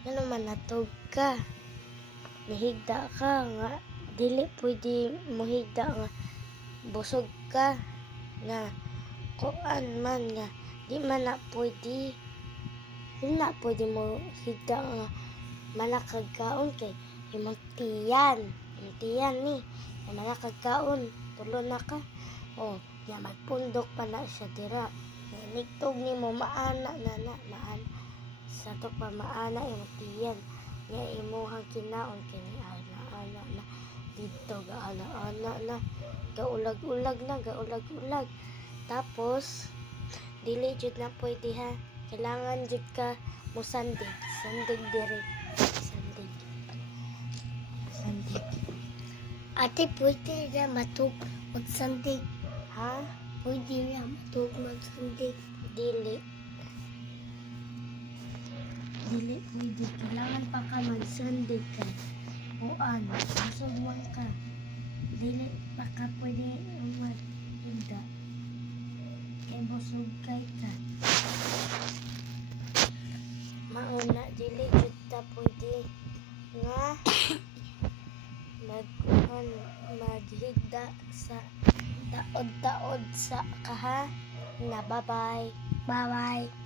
Ano man natog ka. Nihigda ka nga. Dili pwede muhigda nga. Busog ka. Nga. Kuan man nga. Di man na pwede. Di na pwede mo higda nga. Malakagkaon kay. Imong tiyan. Imong tiyan ni. Malakagkaon. Tulo na ka. O. Ya magpundok pa na siya dira. Nigtog ni mo maana na na. Maana. Sa to pa maana yung tiyan. Nga imuhang kinaon kini ana na dito gaana na gaulag-ulag na gaulag-ulag. Tapos dili jud na pwede ha. Kailangan jud ka mo sandig dire. Sandig. Ate pwede na matug magsandig ha? Pwede na matug magsandig. Dili pwede. Kailangan pa ka magsandig ka. Uan, busog man ka. Dili pa ka pwede maghinda. Kay busog kay ka. Mauna, dili jud ta pwede nga maghigda sa taod-taod sa kaha na bye-bye. Bye-bye.